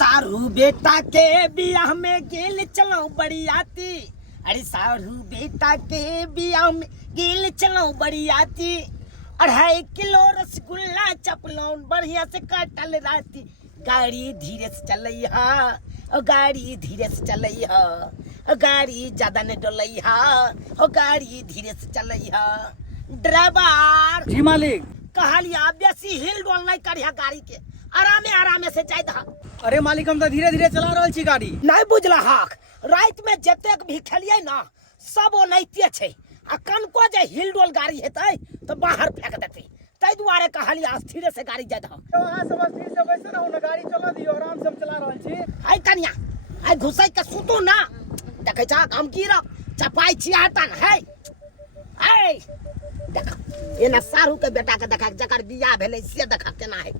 सारू बेटा के बियाह में गेल चलो बड़ियाती। अरे सारू बेटा के बियाह में गेल चलो बड़ियाती। 2.5 किलो रसगुल्ला चपलौन बढ़िया से कटल राती। गाड़ी धीरे से चलैहा, गाड़ी धीरे से चलैहा, गाड़ी ज्यादा नहीं डोलैहा, गाड़ी धीरे से चलैहा। ड्राइवर जी मालिक। कहलिया बेसी हिल डोल नहीं करिया गाड़ी के, आरामे आरामे से जाय दहा। अरे मालिक हम तो धीरे धीरे चला रहल छी गाड़ी। नहीं बुझला हाक, रात में जतेक भी खेलिए ना सब ओनाहिते छै। आ कनको जे हिल डोल गाड़ी हेतै तो बाहर फेंक देतै। तै दुआरे कहलिया धीरे से गाड़ी जाय दहा। तो अहाँ सब स्थिर से बैसे रहू ना, गाड़ी चला दियो, आराम से हम चला रहल छी। हाय कनिया, हाय घुसै के सुतू ना। देखै छा हम गिरब चपाई छियातन है। हाय देख एना सारू के बेटा के देखा जकर बियाह भेलै से देखा केना है।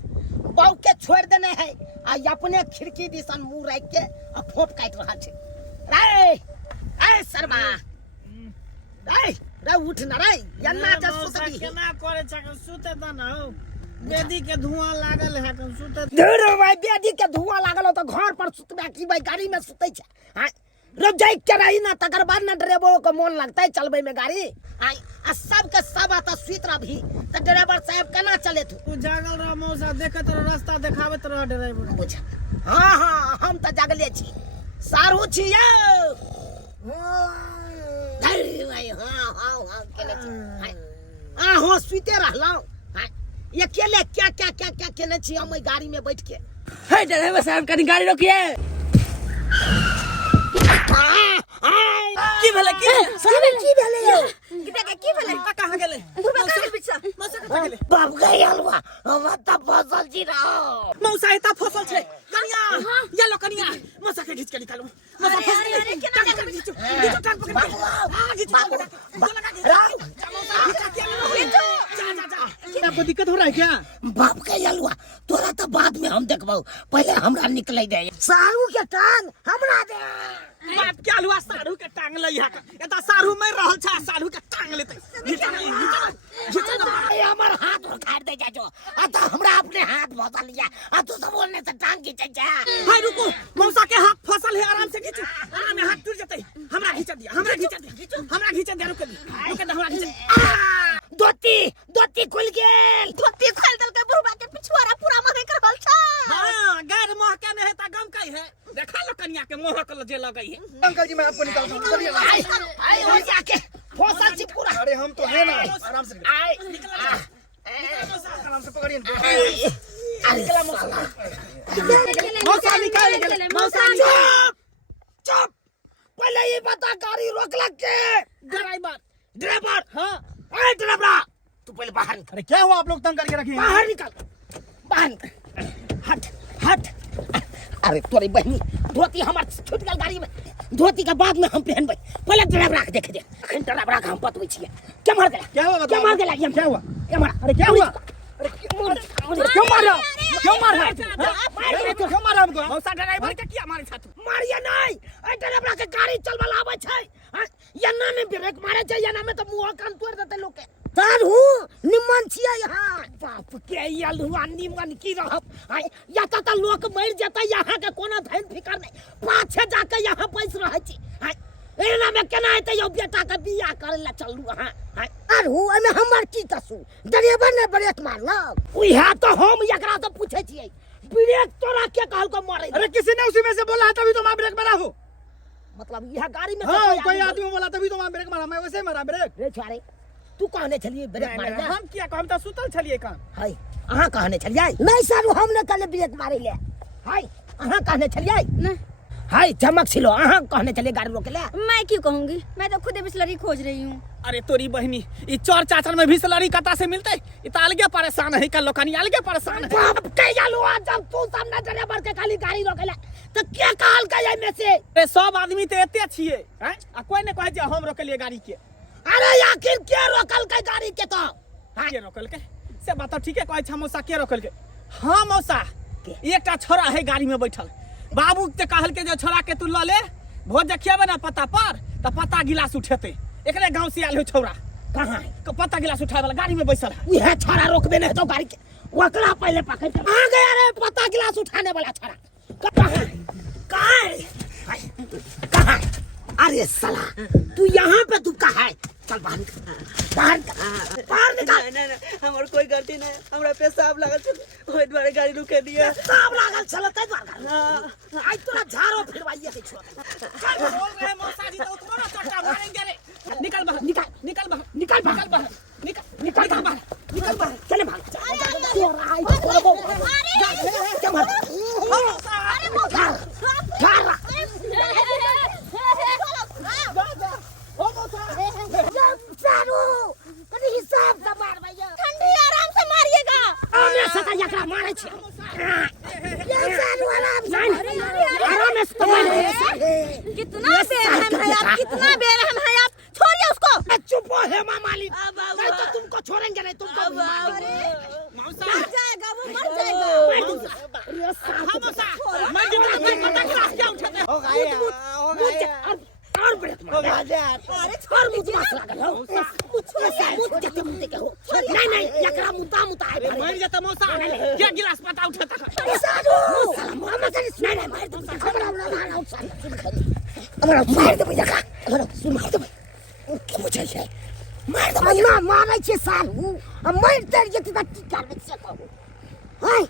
बहू के छोड़ देने है आ अपने खिड़की दिसन मुंह राख के आ फोट काट रहा छै। रे ए शर्मा, रे उठ ना रे, यन्ना जे सुतबी केना करे छ सुते त न हो। बेदी के धुआं लागल है कम सुते। धुर भाई बेदी के धुआं लागल हो तो घर पर सुतबे की भाई गाड़ी में सुतै छै। हां रो जाई के रही ना तकर बाद ना ड्राइवर को मन लगतै चलबै में गाड़ी। आ सब के सब आता सुत रही त ड्राइवर साहब केना चले तू जागल रह मौसा, देखत रह रास्ता देखावत रह ड्राइवर। बुझ हां हां हम त जागले छी। सारू छी यौ। अरे भाई हां हां हां केले छी। हां हो सुते रहलौ। हां अकेले क्या क्या क्या क्या केने छी हम गाड़ी में बैठ के। हे ड्राइवर साहब कनी गाड़ी रोकिए। की भेले की भेले यौ? की भेले कहां गेले? बाप गई हलवा हम त फसल छी ना। मौसा एता फसल छै कनिया। ये लो कनिया, मौसा के खींच के निकालो। मौसा फसल अरे केना कर खींचो खींचो टांग पकड़ के। हां खींच लगा आपको दिक्कत हो रहा है क्या? बाप के हलवा तोरा तो बाद में हम देखबो, पहले हमरा निकलै दे। सारू के टांग हमरा दे। बाप क्या हुआ? सारू के टांग ले यहाँ एता सारू में रहल छ, सारू के टांग लेते। हमर हाथ उखाड़ दे जाजो। आ तो हमरा अपने हाथ फसल लिया आ तू सब बोलने से टांग खींचे जा। भाई रुको, मौसा के हाथ फसल है, आराम से खींचो। आराम में हाथ टूट जतई। हमरा खींच दिया, हमरा खींच दिया, हमरा खींच दिया। रुक दे हमरा खींच। दोती खुल गेल। धोती खोल दल के बुढ़वा के पिछुआरा पूरा महक रहल छ। हां गैर मोह के नहीं है त गम कई है। देखा लो कन्या के मोह के जे लगई है। अंकल जी मैं आपको निकालता हूं, चलिए। आई हो जाके फसल छी पूरा। अरे हम तो है ना, आराम से आई आराम से पकड़िए। निकला मौसा निकाल गेले। मौसा चुप। पहले ये बता गाड़ी रोकला के? ड्राइवर हां ए ड्राइवर तू पहले बाहर निकल। अरे क्या हुआ, आप लोग तंग करके रखे हैं? बाहर निकल, बाहर निकल। हट हट। अरे तोरी बहनी धोती हमार छूट गेल गाड़ी में। धोती के बाद में हम पहनबै, पहले ड्राइवर के देख दे। अखन ड्राइवर के हम बतबै छियै। क्या मार गेला? क्या हुआ? क्या मार गेला? क्या हुआ? क्या मार? अरे क्या हुआ? अरे क्यों मार? क्यों मार रहा? क्यों मार रहा? क्यों मार रहा हमको? मौसा ड्राइवर के किया मारे छातू? मारिया नहीं, ए ड्राइवर के गाड़ी चलबल आबै छै। यन्ना में ब्रेक मारे छै, यन्ना में तो मुंह कान तोड़ देते लोग के। सारू निमन छियै यहाँ। बाप के यलुआ निमन की रहब। या त लोग मर जेतै, यहाँ के कोनो धैन फिकर नहीं। पाछे जाके यहाँ बैस रहै छी। एना में केना हेतै यौ? बेटा के बियाह करे ला चलू अहाँ। अरहु एमे हमर की कसूर? ड्राइवर ने ब्रेक मारलक। उहे तो हम एकरा से पूछै छियै, ब्रेक तोरा के कहलको मारे? अरे किसी ने उसी में से बोला है तभी तो मैं ब्रेक मारा हूँ। मतलब यह गाड़ी में हाँ कोई आदमी बोला तभी तो मैं ब्रेक मारा, मैं वैसे मारा ब्रेक। रे छाड़े तू कहने चलिए ब्रेक मारे? हम किया हम त सुतल छलिए का। हाय अहाँ कहने चलिए? नहीं सारू हम ने कल ब्रेक मारे ले। हाय अहाँ कहने चलिए? नहीं। हाय चमक छिलो अहाँ कहने चलिए गाड़ी रोके ले? मैं क्यों कहूंगी, मैं तो खुद बिस्लरी खोज रही हूँ। अरे तोरी बहनी ई चोर चाचर में बिस्लरी कता से मिलते? ई त अलगे परेशान है कल लोकनी, अलगे परेशान है। बाप के जालू जब तू सामने ड्राइवर के खाली गाड़ी रोके ले तो क्या कहल के में से? रे सब आदमी त एते छिए हैं, आ कोई ने कहे जे हम रोकलिए गाड़ी के। अरे आखिर के रोकल के गाड़ी के? तो के रोकल के से बात ठीक है कहै छ मौसा, के रोकल के? हां मौसा एकटा छोरा है गाड़ी में बैठल, बाबू के कहल के जे छोरा के तू ल ले भोज देखिएबे ना पता पर त पता गिलास उठेते। एकरे गांव से आल हो छोरा। कहां है? पता गिलास उठाए वाला गाड़ी में बैसल है। यह छोरा रोकबे नहीं तो गाड़ी के ओकरा पहले पकड़ के आ गया रे। पता गिलास उठाने वाला छोरा कहाँ? अरे साला तू यहाँ पे तू कहाँ है? चल बाहर निकल, बाहर निकल। नहीं हमार कोई गलती नहीं, हमरा पेशाब लागल छल, ओइ द्वारे गाड़ी रुके दिया। पेशाब लागल छल तै द्वारे। आज तोरा झाड़ो फिरवाइए के छोड़। बोल रहे मौसा जी तो तुम्हारा चट्टा मारेंगे रे। निकल बाहर, निकल निकल बाहर, निकल बाहर, निकल बाहर, निकल निकल बाहर, निकल बाहर। चले भाग। तोरा आई तो बोल। क्या मार? सारू कनी हिसाब से मार भैया। ठंडी आराम से मारिएगा। आने से त एकरा मारै छी। ये सारू आराम से आराम से मारे। कितना बेरहम है आप, कितना बेरहम है आप। छोड़िए उसको। चुप हो हेमा मालिक, नहीं तो तुमको छोड़ेंगे नहीं, तुमको भी मारेंगे। मौसा मर जाएगा वो, मर जाएगा। मौसा मैं जितना पता क्लास क्या उठाते हो गया और ब्रेक मार। अरे और मुझे मार लगा हो। मुझे जते मुझे के हो। नहीं एकरा मुता है। मर जाता मौसा। क्या गिलास पता उठाता है? सारू सलाम नहीं मार दो। खबर हमरा मार दो भैया का। हमरा सुन मार दो। के मुझे है मार दो ना मारै छे सारू। हम मार दे जेते त की करबे से कहू। हाय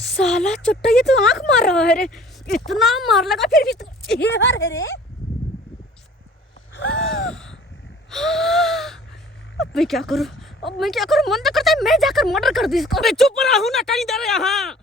साला चुट्टा ये तो आंख मार रहा है रे। इतना मार लगा फिर भी तू ये है रे। अब मैं क्या करूं, मन तो करता है मैं जाकर मर्डर कर दूं इसको। अबे चुप रहो ना कहीं दे रहे यहाँ।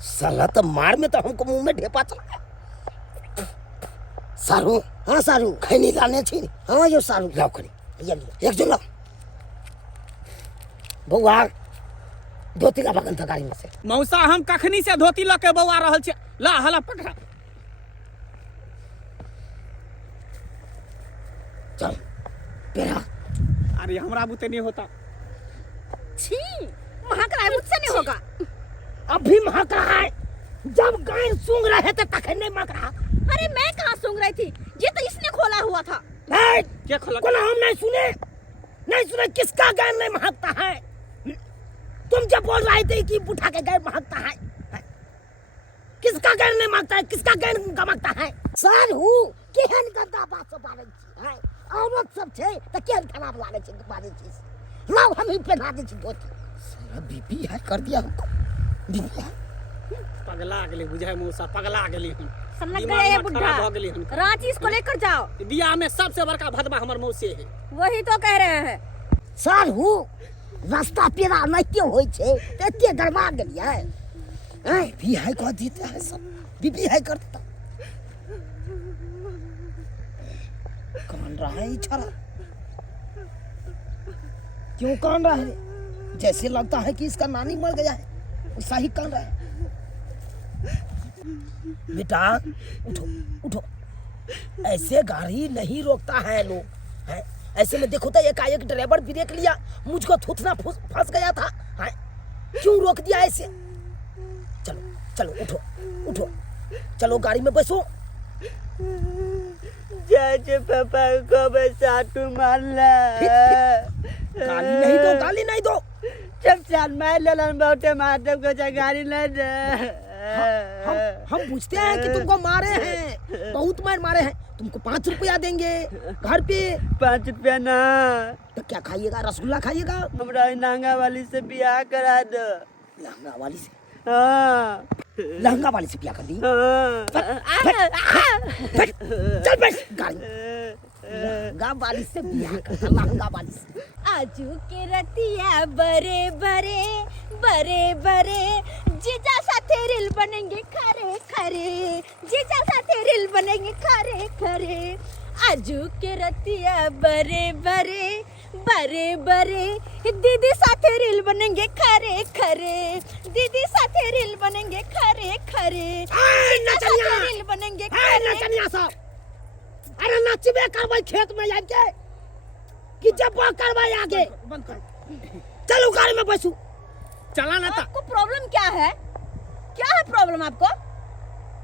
साला तो मार में तो हमको मुंह में ढेपा चला। सारू हाँ सारू खैनी लाने छी। हाँ यो सारू लाओ खरी ये एक जो लाओ। बउआ धोती का बगन था गाड़ी में से। मौसा हम कखनी से धोती लके बउआ रहल छी। ला हला पकड़ा। चल पेरा। अरे हमरा बुते नहीं होता। छी महक रहा है, मुझसे नहीं होगा। अभी महक रहा है। जब गाय सूंघ रहे थे तक नहीं महक रहा। अरे मैं कहाँ सूंघ रही थी, ये तो इसने खोला हुआ था। नहीं क्या खोला? कोला हम नहीं सुने किसका गाय नहीं महकता है। तुम जब बोल रहे थे कि उठा के गाय महकता है, किसका गाय नहीं महकता है, किसका गाय गमकता है। सारू केहन गंदा बात सब बारे छी है। औरत सब छे त केहन खराब लागे छे बारे छी। लाओ हम ही पहना दे छी धोती। सारा बीपी है कर दिया हमको। बीपी है। पगला गेली बुझाय मौसा, पगला गेली हम। समझ गए ये बुढ़ा। रांची इसको लेकर जाओ। बियाह में सबसे बड़का भदवा हमर मौसी है। वही तो कह रहे हैं। सारू रास्ता पेरा नहीं होय छे त एते गरमा गेलियै। बीपी है कह देते है सब। बीपी है कर देता। कान रहा है ये छरा। क्यों कान रहा है? जैसे लगता है कि इसका नानी मर गया है, वैसा ही कान रहा है। बेटा उठो उठो। ऐसे गाड़ी नहीं रोकता है लोग है। ऐसे में देखो तो एकाएक ड्राइवर ब्रेक लिया, मुझको थूथना फंस गया था है। क्यों रोक दिया ऐसे? चलो चलो उठो उठो, चलो गाड़ी में बैसो। चाचा पापा को बसाटू मारला। गाली नहीं दो, गाली नहीं दो। जब चाल मार लेलन बहुते मारते को गाड़ी नहीं दे। हम पूछते हैं कि तुमको मारे हैं, बहुत मारे हैं, तुमको 5 रुपया देंगे घर पे। 5 रुपया ना तो क्या खाइएगा? रसगुल्ला खाइएगा? हमरा नांगा वाली से ब्याह करा दो। लहंगा वाली से? हाँ लहंगा वाली से ब्याह कर दी? हाँ। चल बैठ गाड़ी में। लहंगा वाली से ब्याह कर, लहंगा वाली से। आजू के रतिया बरे बरे बरे बरे, जीजा साथे रील बनेंगे खरे खरे, जीजा साथे रील बनेंगे खरे खरे। आजू के रतिया बरे बरे बरे बरे दीदी साथे रील बनेंगे खरे खरे दीदी साथे रील बनेंगे खरे खरे जीजा साथे रील बनेंगे खरे नचनिया साहब, अरे नचबे करबै खेत में जाके कि जब करबै आगे? बंद कर। चलो गाड़ी में बैसू। चला ना था। आपको प्रॉब्लम क्या है प्रॉब्लम आपको?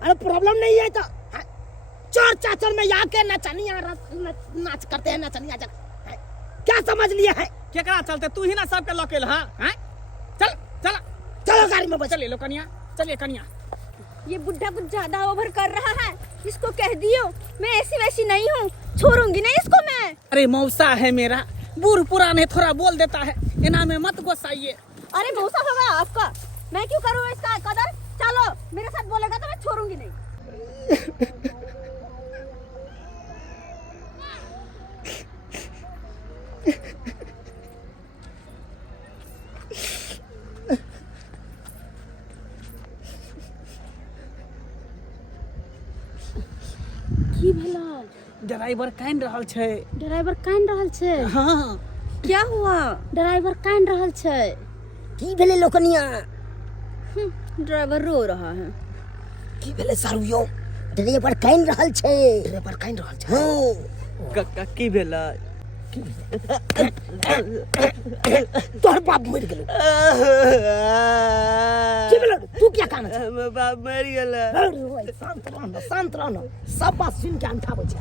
अरे प्रॉब्लम नहीं है तो चोर चाचर में आके नचनिया नाच करते हैं नचनिया जग, क्या समझ लिया है? केकरा चलते तू ही ना सबके लकेल हां हैं? चल चला चलो गाड़ी में बैठ। चलिए लो कन्या, चलिए कन्या। ये बुढ़ा कुछ ज्यादा ओवर कर रहा है, इसको कह दियो मैं ऐसी वैसी नहीं हूँ, छोड़ूंगी नहीं इसको मैं। अरे मौसा है मेरा, बूढ़ पुरान है, थोड़ा बोल देता है, इना में मत गुस्साइए। अरे मौसा होगा आपका, मैं क्यों करूँ इसका कदर? चलो मेरे साथ बोलेगा तो मैं छोड़ूंगी नहीं। की भला ड्राइवर कान रहल छे। ड्राइवर कान रहल छे? हाँ क्या हुआ? ड्राइवर कान रहल छे? की भेले लोकनिया? ड्राइवर रो रहा है। की भेले सारुयो? ड्राइवर कान रहल छे। ड्राइवर कान रहल छे। हां काका की भेला? तोहर बाप मर गेलो। की भेले? तू क्या कान छे? हमर बाप मर गेला। अरे शांत रहना, सब बात सुन के अंठाबै छे।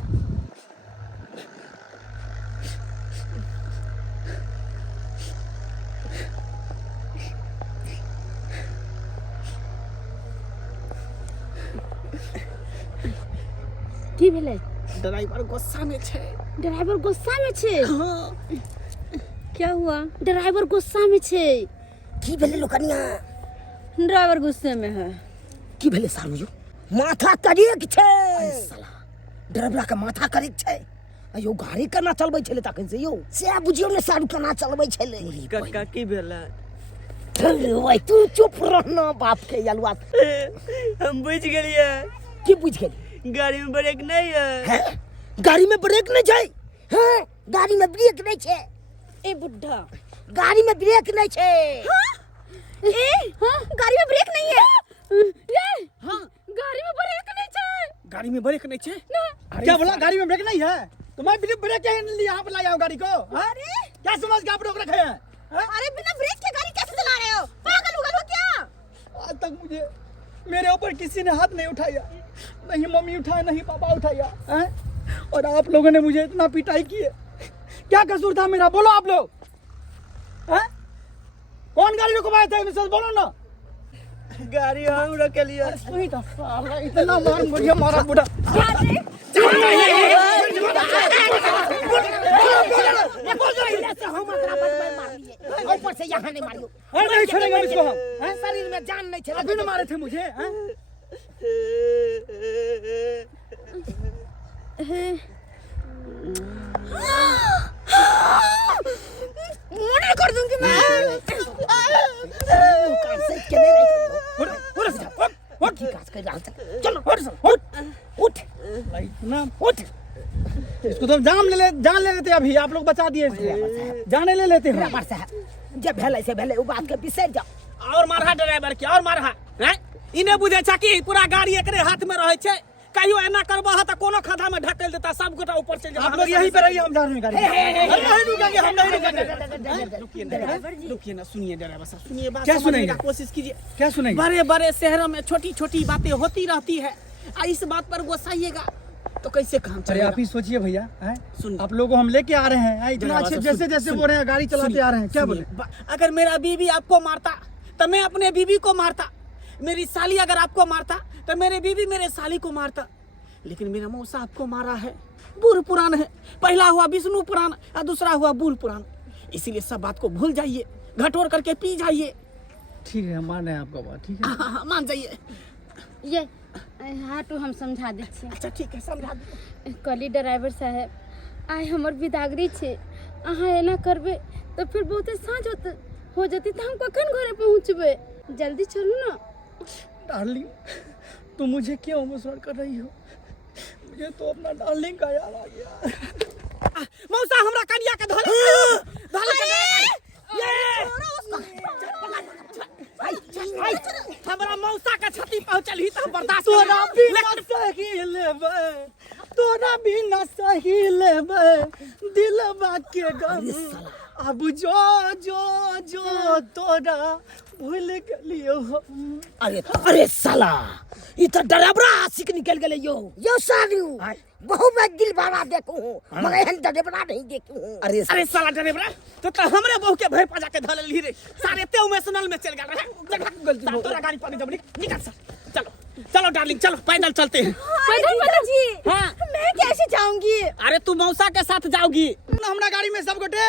की भेले? ड्राइवर गुस्सा में छे। ड्राइवर गुस्सा में छे? हाँ। क्या हुआ? ड्राइवर गुस्सा में छे? की भेले लोकनिया? ड्राइवर गुस्से में है। की भेले सारुयो? माथा करिक छे। साला ड्राइवर का माथा करिक छे। अयो गाड़ी केना चलबै छले तखन से यो? से बुझियो ने सारू केना चलबै छले। काका की भेला? अरे भाई तू चुप रहना, बाप के यलवा। हम बुझ गेलिए। की बुझ गेली? गाड़ी में ब्रेक नहीं है। हैं? गाड़ी में ब्रेक नहीं छै? हैं? गाड़ी में ब्रेक नहीं छै। ए बुढ़ा, गाड़ी में ब्रेक नहीं छै। गाड़ी में ब्रेक नहीं है। ये हाँ गाड़ी में ब्रेक नहीं है। गाड़ी में ब्रेक नहीं छे। ना। क्या बोला? गाड़ी में ब्रेक नहीं है तो मैं बिना ब्रेक के यहाँ पर लाया हूँ गाड़ी को। हाँ? अरे क्या समझ के आप रोक रखे हैं? हाँ? अरे बिना ब्रेक के गाड़ी कैसे चला रहे हो? पागल उगल हो क्या? आज तक मुझे मेरे ऊपर किसी ने हाथ नहीं उठाया, नहीं मम्मी उठाया, नहीं पापा उठाया। हैं? और आप लोगों ने मुझे इतना पिटाई की है, क्या कसूर था मेरा? बोलो आप लोग। हैं? कौन गाड़ी रुकवाए थे? सच बोलो ना। गाड़ी हम रोके लिए। इतना मार मुझे मारा बुढ़ा। ऊपर से यहाँ नहीं मारियो। अरे नहीं छोड़ेंगे इसको हम। हैं? शरीर में जान नहीं अभी चले। न मारे थे मुझे। हैं? मर्डर कर दूंगी मैं। कार से चले रही हो। उठ उठ उठ की काज कर रहा था। चलो उठ इतना उठ। इसको तो जान ले लेते अभी। आप लोग बचा दिए इसको, जाने ले लेते हैं। ड्राइवर साहब जब भेले से भेले उ बात के बिसर जाओ। और मारहा ड्राइवर के, और मारहा। हैं? इने बुझे छ कि पूरा गाड़ी एकरे हाथ में रहे छे। कहियो एना करबा त कोनो खड्डा में ढकेल देता, सब गोटा ऊपर चल जाता। आप लोग यहीं पे रहिए, हम जा रहे हैं गाड़ी। अरे नहीं रुकेंगे, हम नहीं रुकेंगे। रुकिए ना, सुनिए ड्राइवर साहब, सुनिए बात। क्या सुनेंगे? कोशिश कीजिए। क्या सुनेंगे? बड़े बड़े शहरों में छोटी छोटी बातें होती रहती है, इस बात पर गुस्साइएगा तो कैसे काम अरे चलेगा? आप ही सोचिए भैया, सुनिए। आप लोगों को हम लेके आ रहे हैं इतना ड्राइवर अच्छे साहब, जैसे जैसे सुनिए, बोल रहे हैं गाड़ी चलाते आ रहे हैं। क्या बोले? अगर मेरा बीवी आपको मारता तो मैं अपने बीवी को मारता, मेरी साली अगर आपको मारता तो मेरे बीवी मेरे साली को मारता, लेकिन मेरा मौसा आपको मारा है। बूढ़ पुराण है, पहला हुआ विष्णु पुराण और दूसरा हुआ बूढ़ पुराण। इसीलिए सब बात को भूल जाइए, घटोर करके पी जाइए। ठीक है, हम मान रहे हैं आपका बात। ठीक है, हाँ, मान जाइए। ये हाटू हम समझा दै छी। अच्छा ठीक है, समझा दो। कली ड्राइवर साहब आइ हमर बिदागरी छे, अहाँ एना करबे तो फिर बहुते साँझ हो जती तो हम कखन घरे पहुँचबे? जल्दी चलू ना। डार्लिंग तुम मुझे क्यों इमोशनल कर रही हो? मुझे तो अपना डार्लिंग का याद आ गया। मौसा हमरा कनिया के धोले हमरा मौसा के क्षति पहुंचल ही तो बर्दाश्त तोरा भी ना सही लेबे, तोरा भी ना सही लेबे दिलवा के गम। अब जो जो जो तोरा भूल गलियो। अरे साला ये तो डरावरा आशिक निकल गए यो साधु बहु मैं दिल बाबा देखू मगर एहन डरावरा नहीं देखू। अरे साला ड्राइवर तो हमरे बहू के भय पजा के धल ली रे सारे ते इमोशनल में चल गया। तोरा गाड़ी पर जब निकल सर चलो चलो डार्लिंग चलो पैदल चलते हैं। पैदल जी हाँ मैं कैसे जाऊंगी? अरे तू मौसा के साथ जाओगी, हमरा गाड़ी में सब गोटे।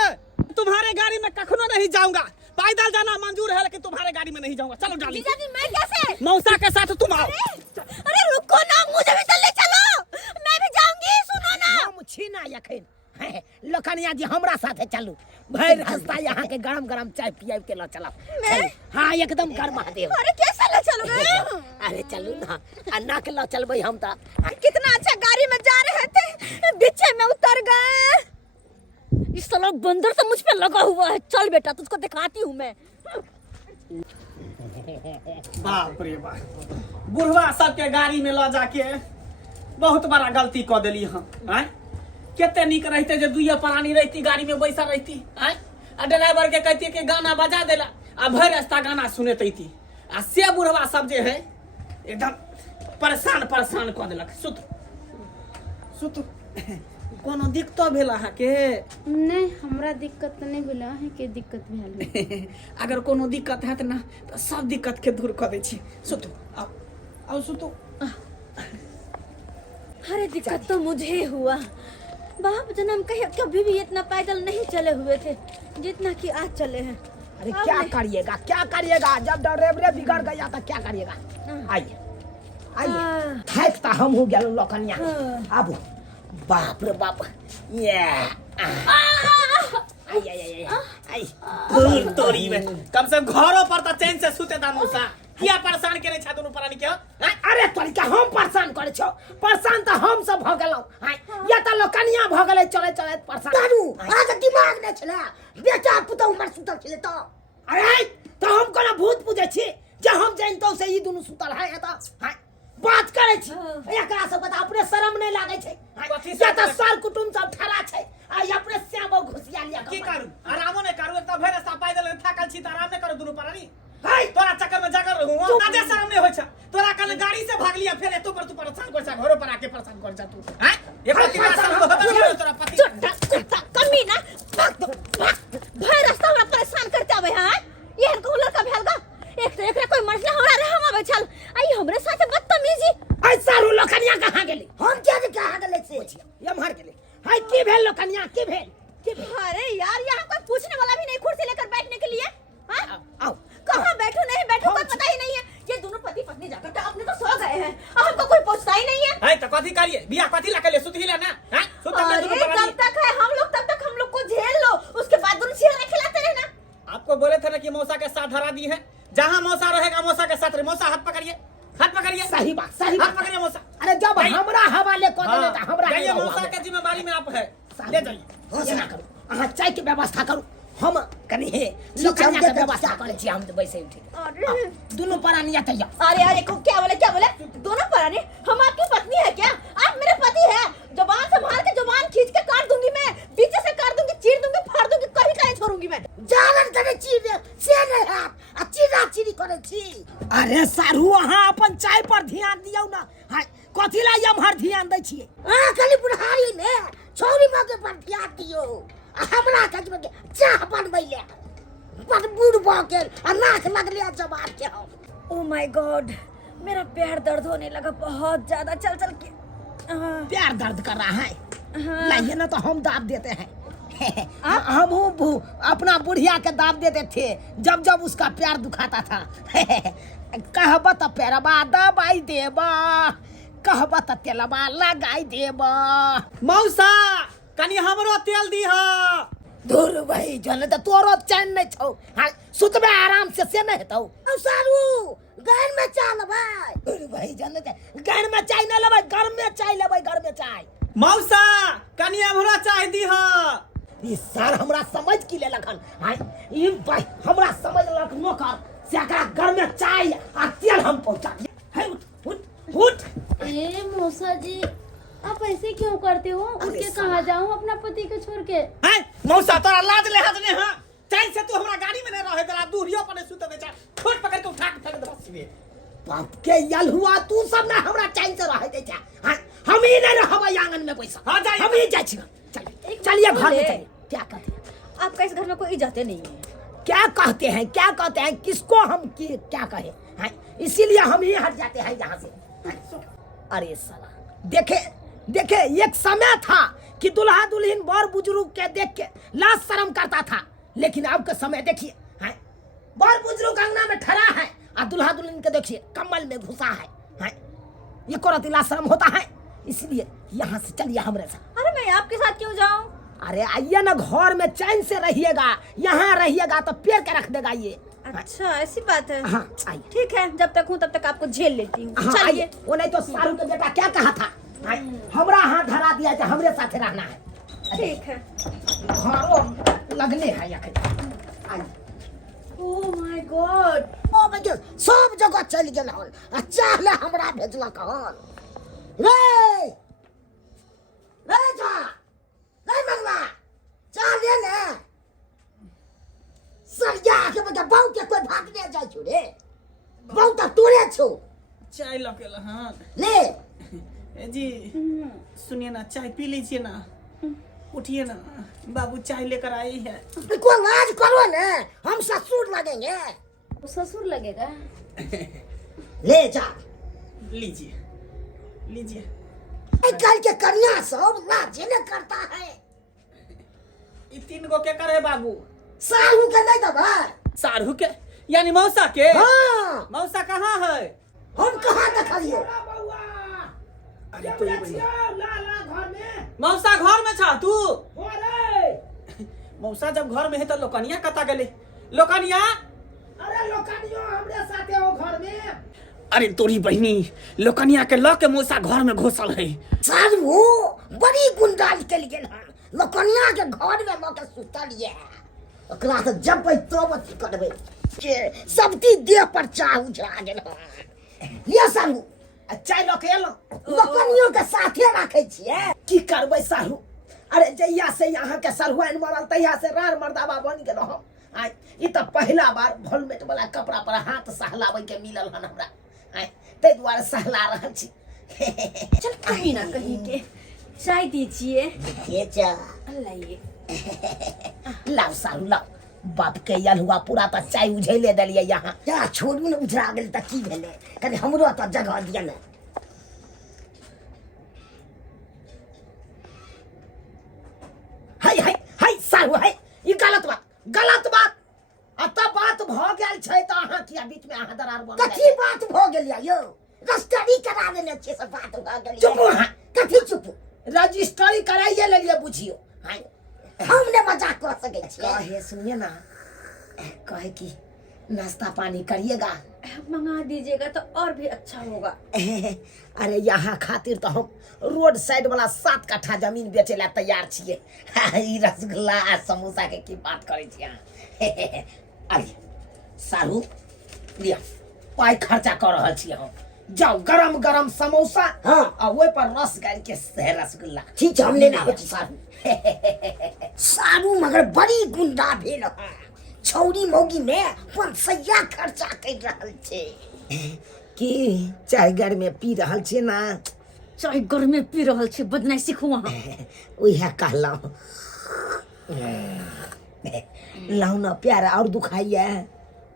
तुम्हारे गाड़ी में कखनो नहीं जाऊंगा, पैदल जाना मंजूर है लेकिन तुम्हारे गाड़ी में नहीं जाऊंगा। चलो डार्लिंग जीजा जी मैं कैसे? मौसा के साथ तुम आओ। अरे रुको ना, मुझे भी चलने चलो, मैं भी जाऊंगी। सुनो ना, हम छीना यखन लोकनिया जी हमरा साथे चलू भाई रास्ता यहाँ के गरम गरम चाय पिया के लो चला। हाँ एकदम गरमा देव। अरे कैसे ले चलोगे? अरे चलू ना अन्ना के लो चलबे हम तो। कितना अच्छा गाड़ी में जा रहे थे, बीचे में उतर गए। इस साला बंदर तो मुझ पे लगा हुआ है। चल बेटा तुझको दिखाती हूँ मैं। बाप रे बाप, बुढ़वा सबके गाड़ी में ला जाके बहुत बड़ा गलती कर दिली हम। केते निक रहते जे दुइया प्राणी रहती गाड़ी में बैसा रहती। आ ड्राइवर के कहती कि गाना बजा देला आ भर रास्ता गाना सुनेती थी। आ से बुढ़वा सब जे है एकदम परेशान परेशान कर देलक। सुत सुत कोनो दिक्कत भेल अहाँ के? नहीं हमरा दिक्कत नहीं भेल, अहीं के दिक्कत भेल। अगर कोनो दिक्कत है ना तो सब दिक्कत के दूर कर दै छी। सुतू आओ आओ सुतू। अरे दिक्कत तो मुझे हुआ। बाप जन्म कभी भी इतना पैदल नहीं चले हुए थे जितना कि आज चले हैं। अरे क्या करिएगा जब ड्राइवर बिगड़ गया तो क्या करिएगा। आइए आइए थकता हम हो गया लोकनिया। अब बाप रे बाप ये दूर तोरी में कम से कम घरों पर तो चैन से सुते दा मौसा। क्या परेशान करे छा दोनों प्राणी के? अरे तोरिका हम परेशान करे छो, परेशान तो हम सब भ गेलौ। या त लोकनिया भ गेलै चले चले परेशान। दारू आज दिमाग नै छला, बेटा पुतौ हमर सुतल छले त। अरे तो हम कोना भूत पूजे छी जे हम जानतो से ई दुनु सुतल है एता। बात करे छी एकरा सब के अपने शर्म नै लागे छै। या त सर कुटुम सब ठरा छै आ अपने श्यामो घुसिया लिया की करू? आरामो नै करू, एक त भर रास्ता पैदल थाकल छी त आराम नै करू दोनों प्राणी। तोरा चक्कर में जाकर रहू आजे शर्म नै होय छ। तोरा कल गाड़ी से भाग लिया फिर एतो पर तू परेशान कर छ, घरो पर आके परेशान कर छ तू। एक परेशान हो तोरा पति कुत्ता कमी ना भाग दो भाई रास्ता हमरा परेशान करते आवे हैं। ये हन को लड़का भेलगा एक तो एकरा कोई मसला हमरा रे हम आवे चल आई हमरे साथे बदतमीजी। आई सारू लोकनिया कहां गेली? हम क्या जे कहां गेले से ये मार गेले। हाय की भेल लोकनिया की भेल? अरे यार यहाँ कोई पूछने वाला भी नहीं कुर्सी लेकर बैठने के लिए। आओ कहाँ बैठो नहीं बैठो कोई पता ही नहीं है। ये दोनों पति पत्नी जाकर तो अपने तो सो गए हैं, हमको कोई पूछता ही नहीं है। है तो कथी करिए बियाह कथी ला के ले सुत ही लेना। अरे जब तक है हम लोग तब तक हम लोग को झेल लो, उसके बाद दोनों सियारे खिलाते रहना। आपको बोले थे ना कि मौसा के साथ हरा दी है, जहाँ मौसा रहेगा मौसा के साथ रहे। मौसा हाथ पकड़िए हाथ पकड़िए। सही बात हाथ पकड़िए मौसा। अरे जब हमरा हवाले कर देले त हमरा जाइए मौसा के जिम्मेदारी में आप है, ले जाइए। घोषणा करू अहाँ चाय के व्यवस्था करू, हम कनी हे लोकनिया के व्यवस्था करे छी। हम तो बैसे उठे दोनों प्राणी आते या। अरे अरे क्या बोले दोनों प्राणी? हम आपकी पत्नी है क्या? आप मेरे पति है। जुबान संभाल के जुबान खींच के काट दूंगी मैं, बीच से काट दूंगी, चीर दूंगी, फाड़ दूंगी, कहीं कहीं छोड़ूंगी मैं। जानन करे चीर से नहीं है आ चीरा चीरी करे छी। अरे सारू अहाँ अपन चाय पर ध्यान दियौ ना। हाय कथि ला यमहर ध्यान दै छियै? खाली बुढ़ारी ने छोरी मगे पर ध्यान दियौ। हमरा कजमे के चाह बनबै ले पर बूढ़ भ गेल आ नाक लगले जवाब के हम। ओह माय गॉड मेरा पैर दर्द होने लगा बहुत ज्यादा। चल चल के पैर दर्द कर रहा है। लाइए ना तो हम दाब देते हैं। हम अपना बुढ़िया के दाब देते थे जब जब उसका पैर दुखाता था। कहबा तो पैरबा दबाई देबा, कहबा तो तेलबा लगाई देबा। मौसा कनी हमरो तेल दी हा। दूर भाई जने तो तोरो चैन नहीं छौ। हां सुतबे आराम से नहीं हेतौ सारू घर में चाय लेबै अरे भाई जाने घर में चाय न लेबै घर में चाय लेबै घर में चाय मौसा कनी हमरा चाय दीह ई सर हमरा समझ की ले लखन हाय ई भाई हमरा समझ लख नौकर से एकरा घर में चाय आ तेल हम पहुंचा दिए है उठ ए मौसा जी आप ऐसे क्यों करते हो? उठ के कहाँ जाऊँ अपना पति को छोड़ के? हैं मौसा तोरा लाज ले हाथ ने हां चैन से तू हमरा गाड़ी में न रहे तेरा दूरियो पर सुते दे छोट पकड़ के उठा के फेंक दे बस में बाप के यल हुआ तू सब ना हमरा चैन से रह दे जा हम ही नहीं रहबै आंगन में पैसा हां जाइए हम ही जाय छी चलिए घर में चलिए क्या कहते हैं आपका इस घर में कोई इज्जत नहीं है। क्या कहते हैं किसको हम क्या कहे हैं इसीलिए हम ही हट जाते हैं यहाँ से अरे साला देखे एक समय था कि दुल्हा दुल्हन बड़ बुजुर्ग के देख के लाज शर्म करता था लेकिन अब का समय देखिए हैं बड़ बुजुर्ग अंगना में ठहरा है और दुल्हा दुल्हन के देखिए कमल में घुसा है ये को लाज शर्म होता है इसलिए यहाँ से चलिए हमरे साथ। अरे मैं आपके साथ क्यों जाऊं? अरे आइए ना घर में चैन से रहिएगा यहाँ रहिएगा तो पेड़ के रख देगा ये अच्छा ऐसी बात है। हाँ आइए ठीक है जब तक हूँ तब तक आपको झेल लेती हूँ। हाँ, चलिए। आइए वो नहीं तो सारू के बेटा क्या कहा था हमरा हाथ धरा दिया कि हमरे साथ रहना है ठीक है। घरों लगने है या ओह माय गॉड ओ भाई सब जगह चल गेल हन चाहले हमरा भेजलक हन रे जा नहीं मंगला चल ले ने सरिया के बता बहु के कोई भागने जाय छु रे बहु त तोरे छु चाय लकेल हां ले ए जी सुनिए ना चाय पी लीजिए ना उठिए ना बाबू चाय लेकर आए हैं कोई लाज करो ना हम ससुर लगेंगे वो ससुर लगेगा? ले जा लीजिए कल के कन्या सब लाज न करता है ई तीन गो के करे बाबू साहू के नहीं दबा सारू के यानी मौसा के हाँ मौसा कहाँ है हम कहाँ देखलिए अरे तो ये मौसा घर में छा तू मौसा जब घर में है तो लोकनिया कता गेले लोकनिया अरे लोकनियो हमरे साथे हो घर में अरे तोरी बहनी लोकनिया के ल के मौसा घर में घुसल है साधु बड़ी गुंडाल के लिए लोकनिया के घर में मके सुतल ये ओकरा से जब तब करबे के सबती देह पर चाह उछरा गेल ये साधु चाय ल के एलो लोकनियो के साथे राखे छिए की करबै साधु अरे जइया से यहाँ के सरहुआइन मरल तहिया से रार मर्दाबा बन गेल हम आई ई त पहला बार भोलमेट वाला कपड़ा पर हाथ सहलावे के मिलल हन हमरा आई ते द्वारा सहला रहल छी चल कहीं ना कहीं के चाय दीजिए। ये चा लाइए। लाओ सारू लाओ बाप के यल हुआ पूरा त चाय उझैले देलिए यहाँ जा छोड़ू न उझरा गेल त की भेले कनी हमरो त जगह दिया न हाय सारू हाय ई गलत बात अत बात भ गेल छै त अहाँ किया बीच में अहाँ दरार बन कथी बात भ गेल यो रजिस्ट्री करा देने छियै सब बात भ गेल चुप कथी चुप रजिस्ट्री कराइए लेलिए बुझियो हाय हमने मजाक कर सके छियै कहे सुनिए ना कहे कि नाश्ता पानी करिएगा मंगा दीजिएगा तो और भी अच्छा होगा। अरे यहाँ खातिर तो हम रोड साइड वाला 7 कट्ठा जमीन बेचे ला तैयार छिए ई रसगुल्ला आ समोसा के की बात करे छियै अरे सारू लिया पाई खर्चा कर रहल छियै हम जाओ गरम गरम समोसा हाँ और वो पर रस गाल के रसगुल्ला ठीक हम लेना हो सारू सारू मगर बड़ी गुंडा भेल छौरी मौगी में पंसैया खर्चा कर रहल छे की चाय घर में पी रहल छे ना चाय घर में पी रहल छे बदनाई सीखू वहां ओहे कहला लाऊ ना प्यारा और दुखाइए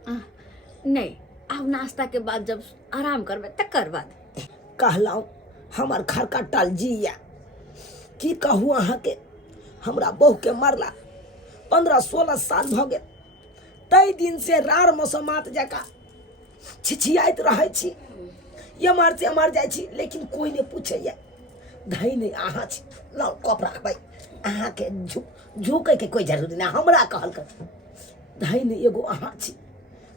नहीं अब नाश्ता के बाद जब आराम करबे तकर बाद कहलाऊ हमर घर का टल जिया की कहू अहाँ के हमरा बहू के मरला 15-16 साल भ गेल तई दिन से रार मौसमात जका छिछियाइत रहे छी एमर से एमर जाइ छी लेकिन कोई ने पूछैया धई नहीं अहाँ छी लाऊ कप रखबै अहाँ के झुकै के कोई जरूरी ना हमरा कहल कर धैन एगो अहाँ छी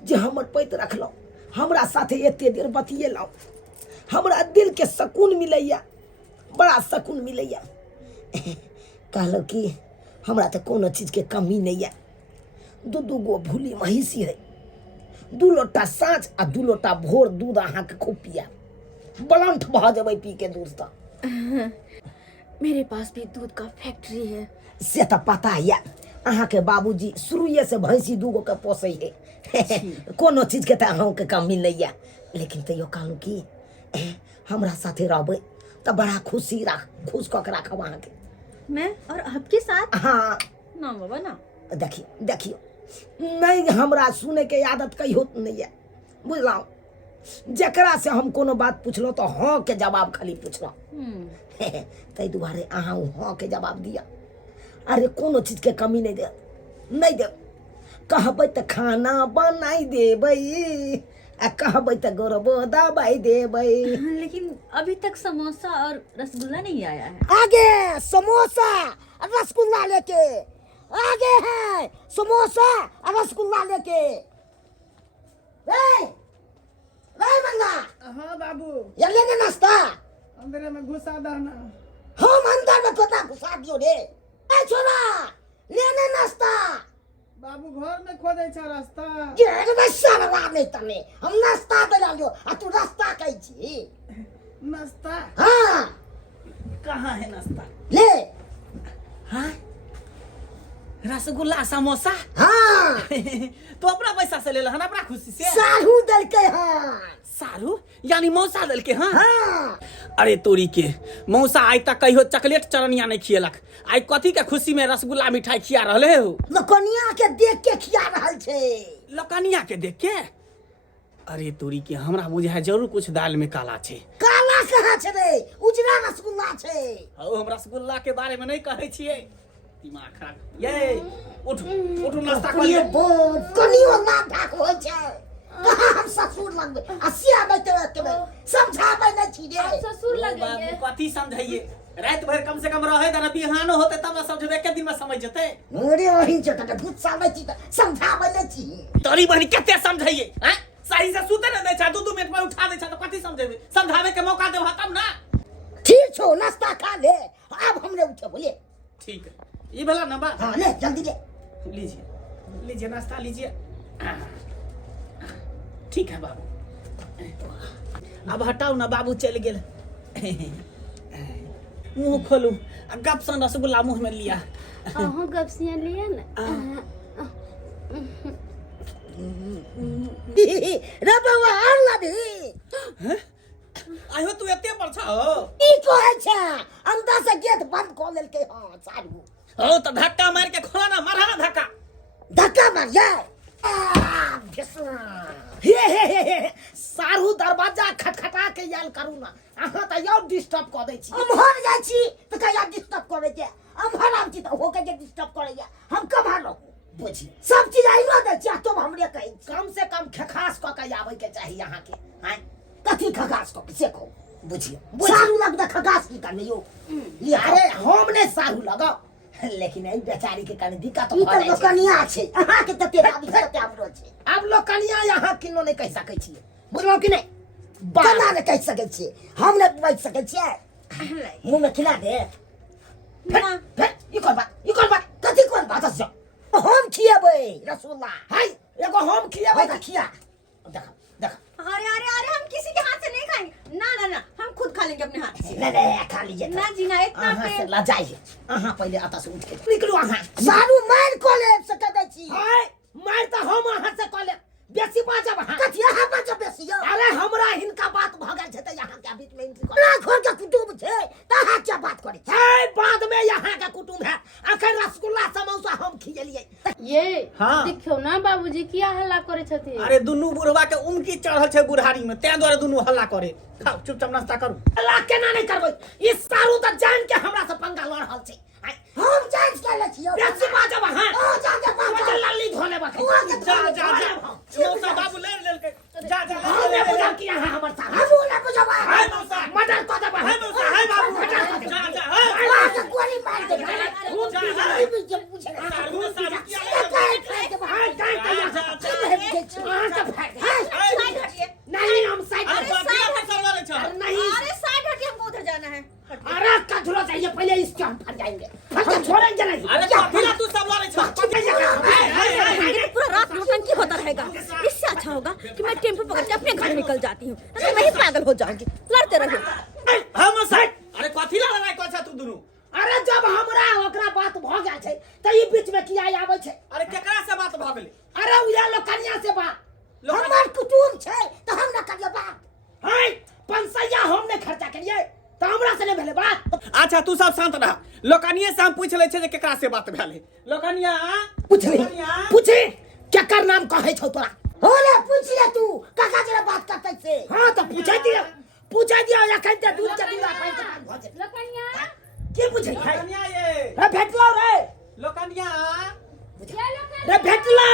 जे हमर पैत रखलहुँ, हमरा साथे एते देर बतिएलहुँ, हमरा दिल के सकून मिलैया, बड़ा सकून मिलैया। कहलहुँ कि हमरा तो कोनो चीज के कमी नहीं है। दू गो भूली महिषी है, 2 लोटा साँझ आ 2 लोटा भोर दूध अहाँ के खूब पिया, बलंठ भऽ जेबै पी के दूध। तो मेरे पास भी दूध का फैक्ट्री है। से तो पता है, अहाँ के बाबूजी शुरुए से भैंसी 2 गो के पोसै है। कोनो चीज के तो अहाँ के कमी नहीं है। लेकिन तैयो कहलहुँ कि हमरा साथे रहबै तो बड़ा खुश कऽ के राखब अहाँ के। मैं और आपके साथ? हाँ ना बाबा ना। देखियो नहीं, हमरा सुने के आदत कहियो नहीं है, बुझलहुँ। जकरा से हम कोनो बात पूछलहुँ तो हाँ के जवाब खाली पूछलहुँ। ताहि दुआरे अहाँ हाँ के जवाब दिया। अरे कोनो चीज के कमी नहीं दे, कहबै तो खाना बनाई देबै, आ कहबै तो गोरबो दबाई देबै। लेकिन अभी तक समोसा और रसगुल्ला नहीं आया है। आगे समोसा और रसगुल्ला लेके आगे है, समोसा और रसगुल्ला लेके। रे मंगा, हाँ बाबू, ये लेने नाश्ता। अंदर में घुसा देना। हम अंदर में खोता घुसा दियो रे। ए छोरा, लेने नाश्ता। बाबू घर में खोदे छ रास्ता। ये में सारा नहीं तने, हम नाश्ता दे लालियो आ तू रास्ता कहै छी। नाश्ता हाँ कहाँ है नाश्ता? ले। हाँ रसगुल्ला समोसा। हाँ तो अपना पैसा से ले ला, अपना खुशी से। साहू दल के। हाँ सारू यानी मौसा दल के। हाँ हाँ अरे तोरी के मौसा आई तक कहियो चॉकलेट चरनिया नहीं खियलक, आई कथी के खुशी में रसगुल्ला मिठाई खिया रहले हो? लकनिया के देख के खिया रहल छे। लकनिया के देख के? अरे तोरी के हमरा बुझाय जरूर कुछ दाल में काला छे। काला कहाँ छे रे, उजरा रसगुल्ला छे। ओ हम रसगुल्ला के बारे में नहीं कहै छियै, दिमाग खराब। ये उठू नाश्ता कर ये ले। कनियो ना ढाक हो छे। कहाँ हम ससुर लगबे, असिया बैठे समझाबै नहीं छी रे। आप ससुर लगेंगे। बाबू कथी समझाइए, रात भर कम से कम रहे देना, बिहानो होते तब ना समझबे, के दिन में समझ जते। मोरे वही छोटा गुस्सा में छी त समझाबै नहीं छी। तोरी बहनी कते समझाइए? हैं सही से सुते न दे छ, 2 मिनट में उठा दे छ, तो कथी समझेबे? समझावे के मौका देबो तब ना। ठीक छो, नाश्ता खा ले, अब हमरे उठे बोले। ठीक है, ये भला ना बा। हाँ ले जल्दी ले। लीजिए नाश्ता लीजिए। ठीक है बाबू, अब हटाओ ना, बाबू चल गेल। मुंह खोलू, गप सन रसगुल्ला मुंह में लिया। अहों गपसियां लिए ना। रे बाबा और लभी। आयो तू एते पर छ हो? की कहै छै, अंदर से गेट बंद क लेल के। हां सारू हो तो धक्का मार के खोला ना, मारा ना धक्का। धक्का मार जाए। हे सारू दरवाजा खटखटा के याल करू ना, अहाँ त यौ डिस्टर्ब क दै छी। हम हर जाइ छी त कहिया डिस्टर्ब करे के, हम हराम छी त हो के डिस्टर्ब करैया, हम कब हरो बुझी। सब चीज आइलो दै छी, तुम हमरे कहि कम से कम खखास क के आबै के चाही अहाँ के। हैं कथी खखास क के से को बुझियो, सारू लग त खखास की करने यो। अरे हम ने सारू लगाओ, लेकिन ई बेचारी के कनी दिक्कत भ जाइ छै। ई त लोकनिया छै, अहाँ के त तेरा दिक्कत के हमरो छै। अब लोकनिया यहाँ किनो नहीं कह सकै छी, बुझलो कि नहीं? केना नहीं कह सकै छी, हम नहीं बैठ सकै छियै। मुंह में खिला दे ना। ई कोन बात कथी कोन बात छै? हम खिएबै रसगुल्ला, हाय एगो हम खिएबै त खिया। देख अरे हम किसी के हाथ से नहीं खाएंगे। ना हम खुद खा लेंगे अपने हाथ से। नहीं खा लीजिए ना जी ना, इतना अहाँ से पे लजाइए। अहाँ पहले अता से उठ के निकलू। अहाँ सारू मार को ले सकै दै छी। हाय मार त हम अहाँ से को ले, बेसी बाजब अहाँ। कथी अहाँ बाजब बेसी यौ? अरे हमरा हिनका बात भ गेल छै त यहाँ के बीच में इनकी ना घर के कुटुम छै त अहाँ क्या बात करै छी? हाय बाद में यहाँ के कुटुम है, अखन रसगुल्ला समोसा हम खिएलिए। ये हाँ। देखियो ना बाबूजी किया हल्ला करे छथिन। अरे दुनू बुढ़वा के उमकी चढ़ल छै बुढ़ारी में, ते द्वारे दुनू हल्ला करे। खाओ चुपचाप नाश्ता करू। अल्लाह केना नहीं करबै, ई सारू त जान के हमरा से पंगा ल रहल छै। हम जान के ले छियो, बेसी बाजब अहाँ। ओ जा के बाबा लल्ली धोले बा। जा मौसा बाबू ले के जा हम ने बुझा कि अहाँ हमर साथ। हम ने बुझब। हाय मौसा, मर्डर क देब। हाय मौसा, हाय बाबू, जा अल्लाह के गोली मार दे। खून जा, पी जा। जाई भी जब पूछे। सारू सारू किया हाय नहीं अरे कथी ला तू सब लड़े छ ये तो पूरा रात नौटंकी होता रहेगा। इससे अच्छा होगा कि मैं टेम्पो पकड़ के अपने घर निकल जाती हूँ, नहीं तो मैं ही पागल हो जाऊंगी। लड़ते रहो। हम साइड अरे कथी ला लड़ाई कर छ तू दुनु अरे जब हमरा ओकरा बात भ गेल छै त ई बीच में किया आबै छै? अरे केकरा से बात भ गेलै अरे उया लोकनिया से बात हमर कुटुम छै त हम न करियो बात है। पंसैया हम ने खर्चा करिए त हमरा से ने भेले बात। अच्छा तू सब शांत रह लोकनिये से हम पूछ ले छै जे केकरा से बात भेलै लोकनिया पूछ ले पूछे केकर नाम कहै छौ तोरा? हो ले पूछ ले तू काका जरा बात करतै से। हां त पूछ दिया या कहते दूर चलिया पैंत काम भ जाय। लोकनिया के पूछे है? लोकनिया ये रे भेटलो रे लोकनिया ये लोकनिया रे भेटलो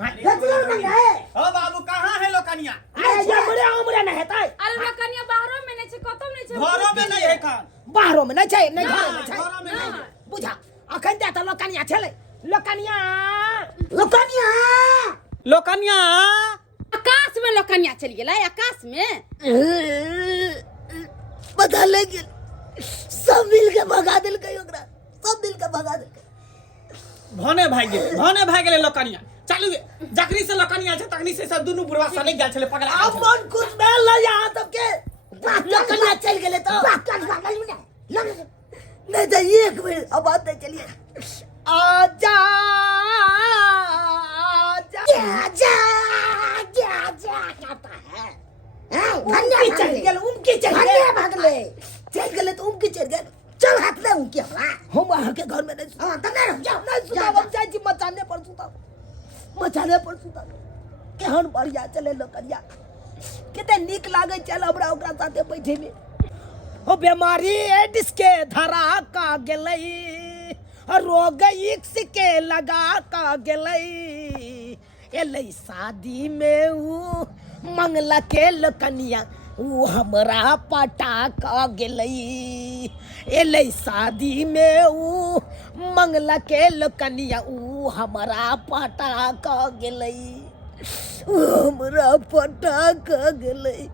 नहीं है। ओ बाबू कहाँ है लोकनिया अरे ये बड़े उम्र न हेतै। अरे लोकनिया बाहरो में नहीं छे कतौ नहीं छे घरों में नहीं है कान बाहरो में नहीं छै नहीं घर में छै घरों में नहीं है। बुझा अखन त लोकनिया छले लोकनिया लोकनिया लोकनिया आकाश में लोकनिया चल गेला आकाश में। पता लगे सब मिल के भगा दिल के ओकरा सब मिल के भगा दिल भने भाग गेले लोकनिया चलू जकरी से लोकनिया छै तकनी से सब दुनु बुढ़वा सने गेल छले पकड़ा अब मन कुछ भेल ल यहां तक के लोकनिया चल गेले तो बाकल भागल नहीं तो एक मिनट अब बात चलिए आजा आजा आजा कहता है उनकी चल गए तो उनकी चल गए चल हाथ ले उनकी हमरा हम वहां के घर में नहीं हां त नहीं जा नहीं सुता हम जाई छी मचाने पर सुता केहन बढ़िया चले लोकनिया केते नीक लागे चल हमरा ओकरा साथे बैठे में। ओ बीमारी एड्स के धरा का गेलई रोग एक्स के लगा का गेलई एलै शादी में ऊ मंगला के लोकनिया ऊ हमरा पटा का गेलई एलै शादी में ऊ मंगला के लोकनिया ऊ हमरा पटा का गेलई ऊ हमरा पटा का गेलई